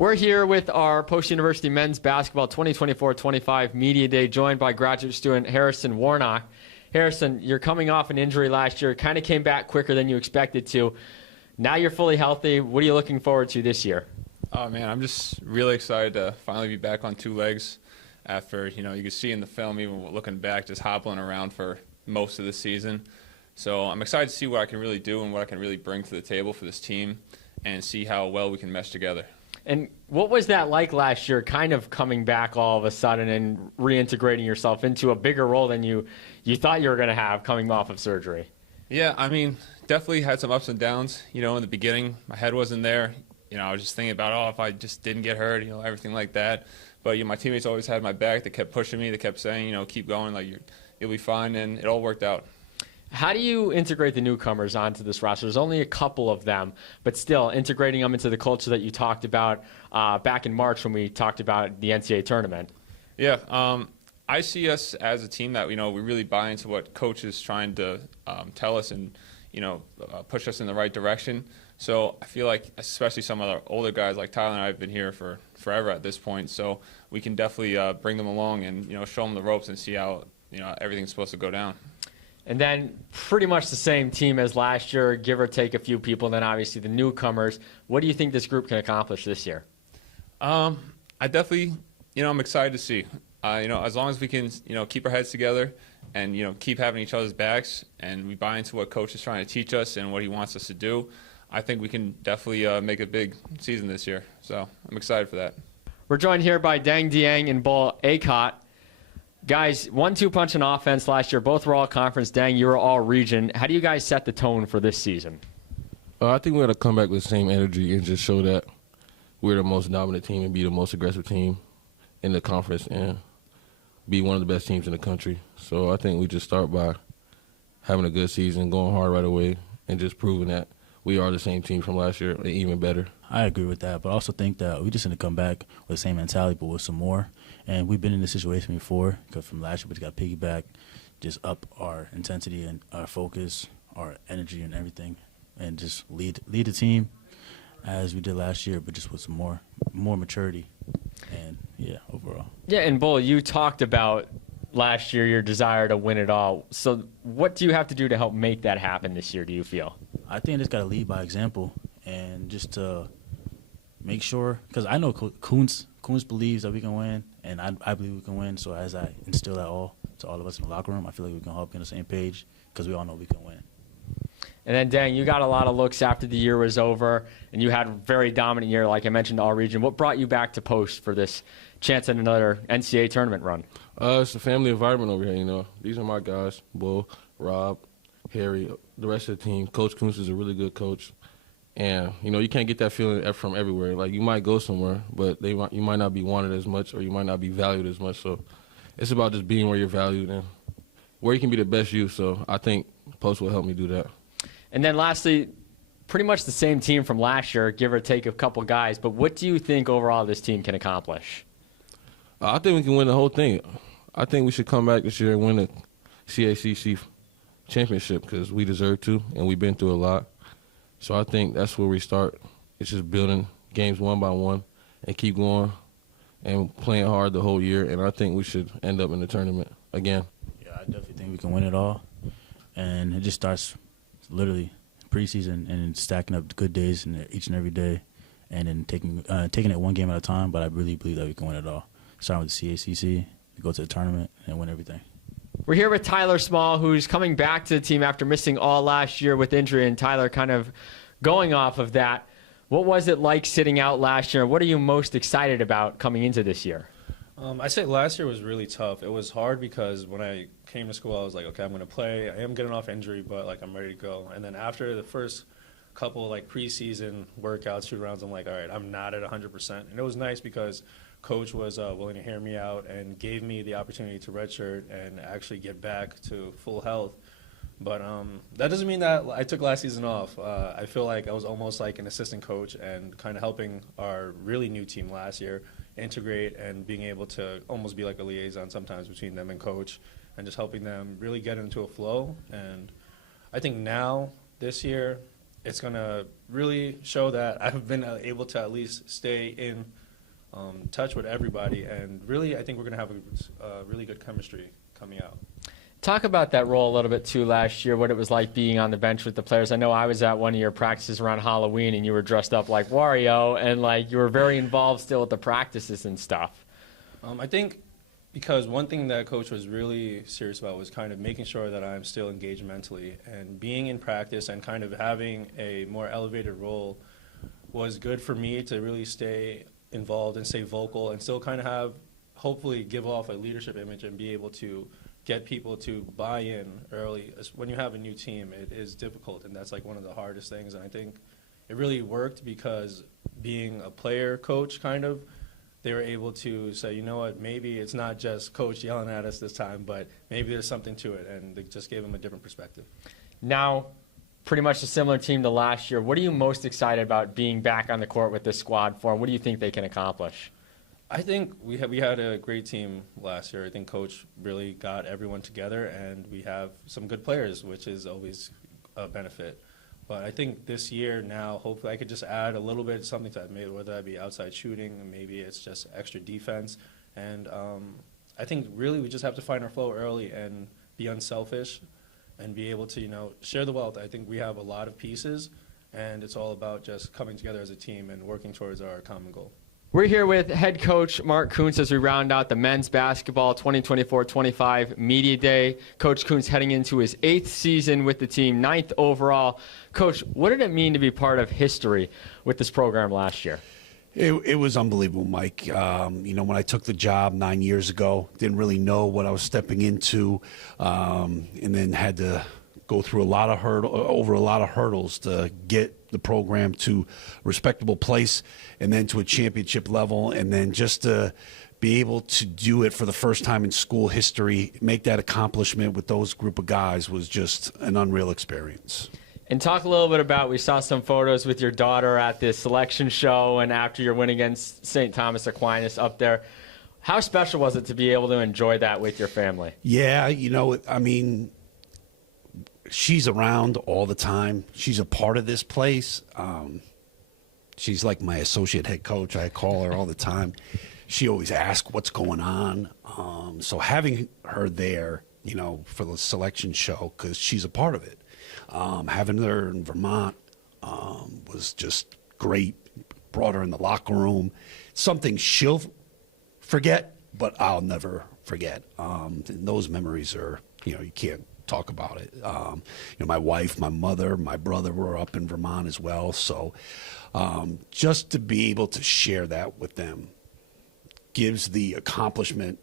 We're here with our post-university men's basketball 2024-25 Media Day, joined by graduate student Harrison Warnock. Harrison, you're coming off an injury last year, kind of came back quicker than you expected to. Now you're fully healthy. What are you looking forward to this year? Oh, man, I'm just really excited to finally be back on two legs after, you can see in the film, even looking back, just hobbling around for most of the season. So I'm excited to see what I can really do and what I can really bring to the table for this team and see how well we can mesh together. And what was that like last year, kind of coming back all of a sudden and reintegrating yourself into a bigger role than you thought you were going to have coming off of surgery? Yeah, I mean, definitely had some ups and downs. In the beginning, my head wasn't there. I was just thinking about, if I just didn't get hurt, everything like that. But my teammates always had my back. They kept pushing me. They kept saying, keep going, you'll be fine, and it all worked out. How do you integrate the newcomers onto this roster? There's only a couple of them, but still integrating them into the culture that you talked about back in March when we talked about the NCAA tournament. Yeah, I see us as a team that, we really buy into what Coach is trying to tell us and, push us in the right direction. So I feel like especially some of our older guys like Tyler and I have been here for forever at this point, so we can definitely bring them along and, show them the ropes and see how, everything's supposed to go down. And then pretty much the same team as last year, give or take a few people, and then obviously the newcomers. What do you think this group can accomplish this year? I definitely, I'm excited to see. As long as we can, keep our heads together and, keep having each other's backs and we buy into what Coach is trying to teach us and what he wants us to do, I think we can definitely make a big season this year. So I'm excited for that. We're joined here by Dang Dieng and Bull Acott. Guys, 1-2 punch on offense last year. Both were all conference. Dang, you were all region. How do you guys set the tone for this season? I think we got to come back with the same energy and just show that we're the most dominant team and be the most aggressive team in the conference and be one of the best teams in the country. So I think we just start by having a good season, going hard right away, and just proving that we are the same team from last year and even better. I agree with that, but I also think that we just need to come back with the same mentality but with some more. And we've been in this situation before because from last year we just got to piggyback, just up our intensity and our focus, our energy and everything, and just lead the team as we did last year, but just with some more maturity and, yeah, overall. Yeah, and Bull, you talked about last year your desire to win it all. So what do you have to do to help make that happen this year, do you feel? I think I just got to lead by example and just to make sure, because I know Kuntz believes that we can win, and I believe we can win. So as I instill that all to all of us in the locker room, I feel like we can all be on the same page because we all know we can win. And then, Dang, you got a lot of looks after the year was over, and you had a very dominant year, like I mentioned, all region. What brought you back to Post for this chance at another NCAA tournament run? It's a family environment over here, These are my guys, Bull, Rob, Harry, the rest of the team. Coach Kuntz is a really good coach. And, you can't get that feeling from everywhere. Like, you might go somewhere, but you might not be wanted as much or you might not be valued as much. So it's about just being where you're valued and where you can be the best you. So I think Post will help me do that. And then lastly, pretty much the same team from last year, give or take a couple guys. But what do you think overall this team can accomplish? I think we can win the whole thing. I think we should come back this year and win the CACC championship because we deserve to, and we've been through a lot. So I think that's where we start. It's just building games one by one and keep going and playing hard the whole year. And I think we should end up in the tournament again. Yeah, I definitely think we can win it all. And it just starts literally preseason and stacking up good days each and every day and then taking it one game at a time. But I really believe that we can win it all. Starting with the CACC, go to the tournament, and win everything. We're here with Tyler Small, who's coming back to the team after missing all last year with injury, and Tyler kind of going off of that. What was it like sitting out last year? What are you most excited about coming into this year? I say last year was really tough. It was hard because when I came to school, I was like, okay, I'm going to play. I am getting off injury, but I'm ready to go. And then after the first couple preseason workouts, shoot rounds, I'm like, all right, I'm not at 100%. And it was nice because Coach was willing to hear me out and gave me the opportunity to redshirt and actually get back to full health. But that doesn't mean that I took last season off. I feel like I was almost like an assistant coach and kind of helping our really new team last year integrate and being able to almost be like a liaison sometimes between them and Coach and just helping them really get into a flow. And I think now, this year, it's going to really show that I've been able to at least stay in touch with everybody. And really, I think we're going to have a really good chemistry coming out. Talk about that role a little bit too last year, what it was like being on the bench with the players. I know I was at one of your practices around Halloween and you were dressed up like Wario and like you were very involved still with the practices and stuff. I think because one thing that coach was really serious about was kind of making sure that I'm still engaged mentally, and being in practice and kind of having a more elevated role was good for me to really stay involved and stay vocal and still kind of have, hopefully give off a leadership image and be able to get people to buy in early. When you have a new team, it is difficult, and that's like one of the hardest things. And I think it really worked because being a player coach kind of, they were able to say, you know what, maybe it's not just coach yelling at us this time, but maybe there's something to it, and they just gave them a different perspective. Now, pretty much a similar team to last year. What are you most excited about being back on the court with this squad for, and what do you think they can accomplish? I think we had a great team last year. I think coach really got everyone together, and we have some good players, which is always a benefit. But I think this year now, hopefully I could just add a little bit something to that, maybe whether that be outside shooting, maybe it's just extra defense. And I think really we just have to find our flow early and be unselfish and be able to, share the wealth. I think we have a lot of pieces, and it's all about just coming together as a team and working towards our common goal. We're here with head coach Marc Kuntz as we round out the men's basketball 2024-25 Media Day. Coach Kuntz heading into his 8th season with the team, 9th overall. Coach, what did it mean to be part of history with this program last year? It was unbelievable, Mike. When I took the job 9 years ago, didn't really know what I was stepping into, and then had to go through over a lot of hurdles to get the program to a respectable place and then to a championship level, and then just to be able to do it for the first time in school history, make that accomplishment with those group of guys was just an unreal experience. And talk a little bit about, we saw some photos with your daughter at the selection show and after your win against St. Thomas Aquinas up there. How special was it to be able to enjoy that with your family? Yeah, she's around all the time. She's a part of this place. She's like my associate head coach. I call her all the time. She always asks what's going on. So having her there, for the selection show, because she's a part of it, having her in Vermont was just great. Brought her in the locker room. Something she'll forget, but I'll never forget. And those memories are, you can't talk about it. My wife, my mother, my brother were up in Vermont as well. So just to be able to share that with them gives the accomplishment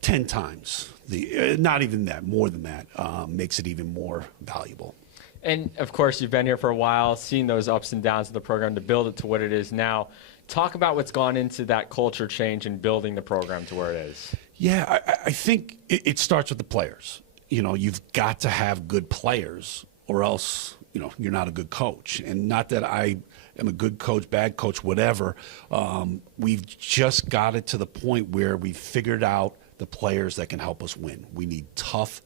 10 times. Not even that, more than that, makes it even more valuable. And, of course, you've been here for a while, seen those ups and downs of the program to build it to what it is now. Talk about what's gone into that culture change and building the program to where it is. Yeah, I think it starts with the players. You've got to have good players or else, you're not a good coach. And not that I am a good coach, bad coach, whatever. We've just got it to the point where we've figured out the players that can help us win. We need tough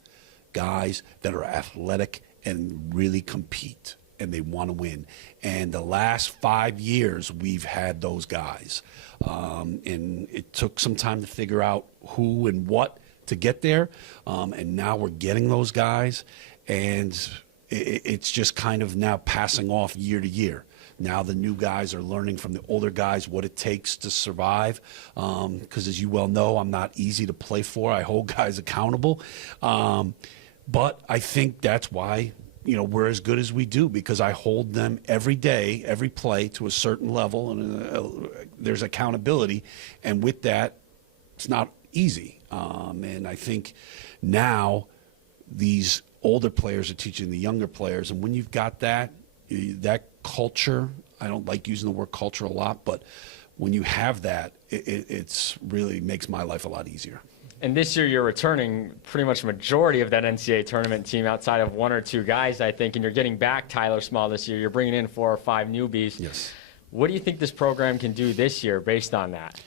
guys that are athletic and really compete, and they want to win. And the last 5 years, we've had those guys. And it took some time to figure out who and what to get there, and now we're getting those guys, and it's just kind of now passing off year to year. Now the new guys are learning from the older guys what it takes to survive, because as you well know, I'm not easy to play for. I hold guys accountable, but I think that's why we're as good as we do, because I hold them every day, every play to a certain level, and there's accountability, and with that, it's not easy. And I think now these older players are teaching the younger players. And when you've got that culture, I don't like using the word culture a lot, but when you have that, it's really makes my life a lot easier. And this year you're returning pretty much a majority of that NCAA tournament team outside of one or two guys, I think, and you're getting back Tyler Small this year. You're bringing in 4 or 5 newbies. Yes. What do you think this program can do this year based on that?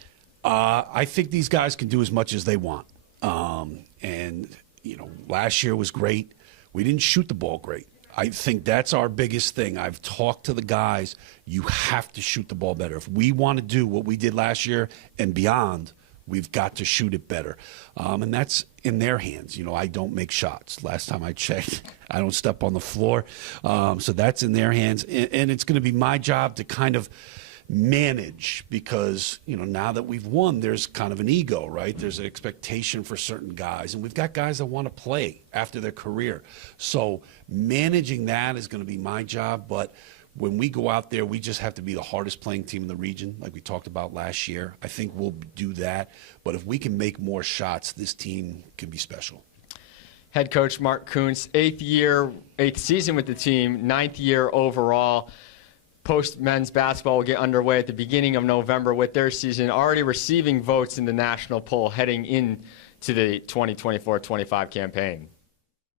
I think these guys can do as much as they want. And last year was great. We didn't shoot the ball great. I think that's our biggest thing. I've talked to the guys. You have to shoot the ball better. If we want to do what we did last year and beyond, we've got to shoot it better. And that's in their hands. You know, I don't make shots. Last time I checked, I don't step on the floor. So that's in their hands. And it's going to be my job to kind of manage, because, you know, now that we've won, there's kind of an ego, right? There's an expectation for certain guys, and we've got guys that want to play after their career. So managing that is going to be my job. But when we go out there, we just have to be the hardest playing team in the region, like we talked about last year. I think we'll do that. But if we can make more shots, this team can be special. Head coach Marc Kuntz, eighth season with the team, 9th year overall. Post men's basketball will get underway at the beginning of November with their season already receiving votes in the national poll heading into the 2024-25 campaign.